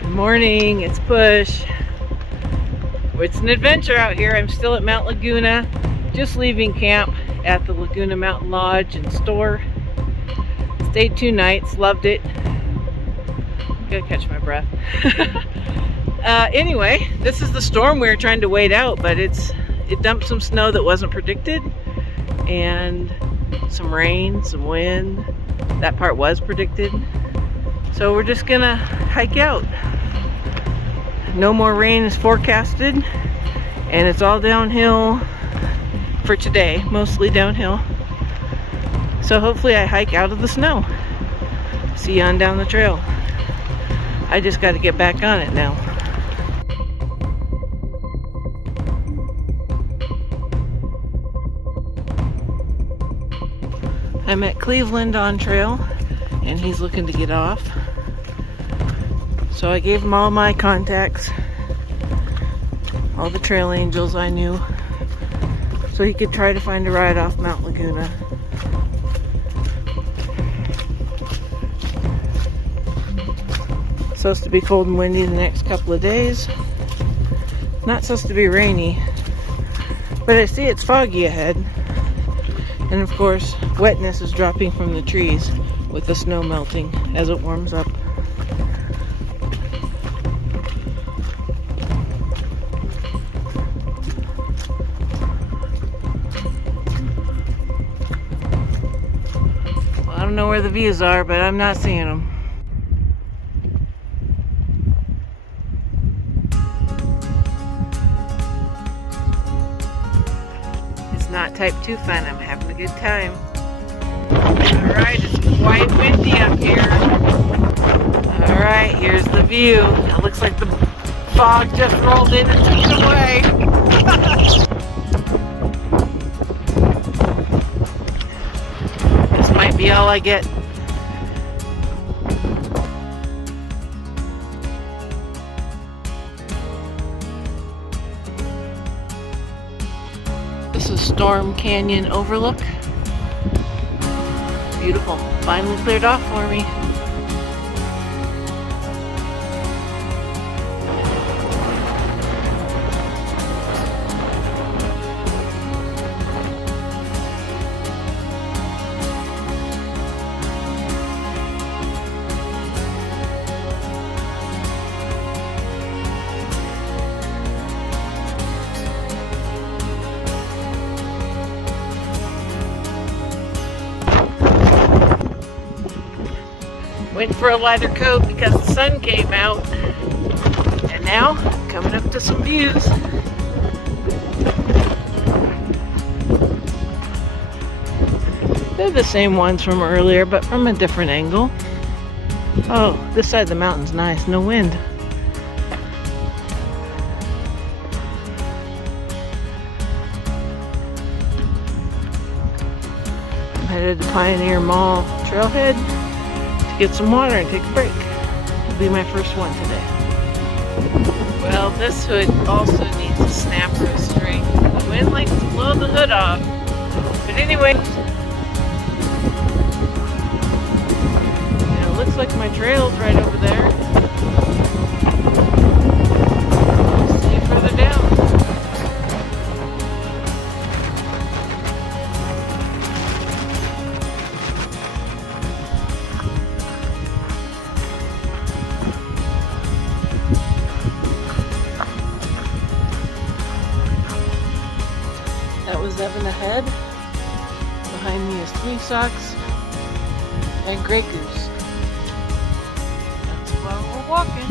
Good morning, it's Push. It's an adventure out here. I'm still at Mt Laguna, just leaving camp at the Laguna Mountain Lodge and store. Stayed 2 nights, loved it. Gotta catch my breath. Anyway, this is the storm we were trying to wait out, but it dumped some snow that wasn't predicted, and some rain, some wind. That part was predicted. So we're just gonna hike out. No more rain is forecasted, and it's all downhill for today, mostly downhill. So hopefully I hike out of the snow. See you on down the trail. I just got to get back on it now. I'm at Cleveland on trail, and he's looking to get off. So I gave him all my contacts, all the trail angels I knew, so he could try to find a ride off Mt Laguna. It's supposed to be cold and windy the next couple of days. Not supposed to be rainy, but I see it's foggy ahead. And of course, wetness is dropping from the trees with the snow melting as it warms up. I don't know where the views are, but I'm not seeing them. It's not type 2 fun. I'm having a good time. Alright, it's quite windy up here. Alright, here's the view. It looks like the fog just rolled in and took it away. Might be all I get. This is Storm Canyon Overlook. Beautiful. Finally cleared off for me. Went for a lighter coat because the sun came out, and now coming up to some views. They're the same ones from earlier, but from a different angle. Oh, this side of the mountain's nice, no wind. I'm headed to Pioneer Mall Trailhead. Get some water and take a break. It'll be my first one today. Well, this hood also needs a snapper string. The wind likes to blow the hood off. But anyway, it looks like my trail's right over there. See you further down. That was Evan ahead. Behind me is Three Socks and Grey Goose. That's while we're walking.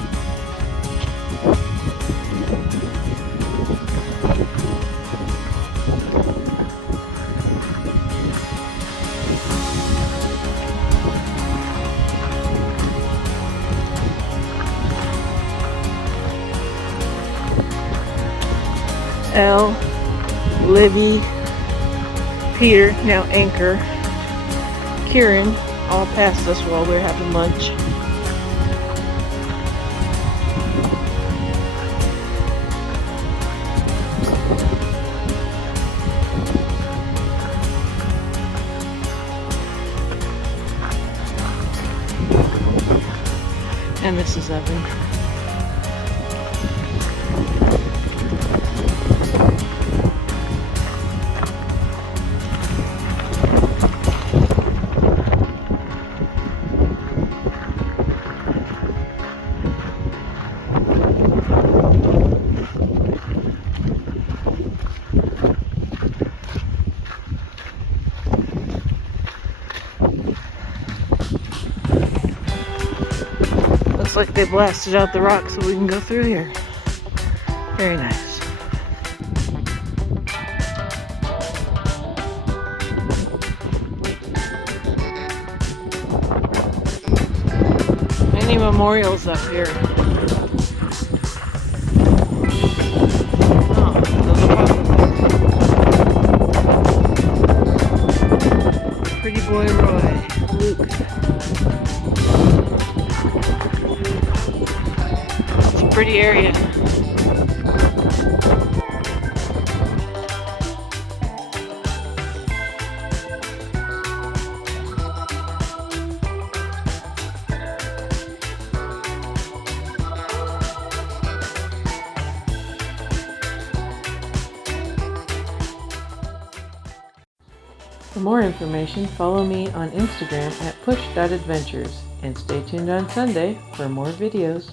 Elle, Libby, Peter, now Anchor, Kieran, all passed us while we were having lunch. Mrs. Oven. Looks like they blasted out the rock so we can go through here. Very nice. Many memorials up here. Oh, those are popular. Pretty Boy Roy, Luke. It's a pretty area. For more information, follow me on Instagram at push.adventures and stay tuned on Sunday for more videos.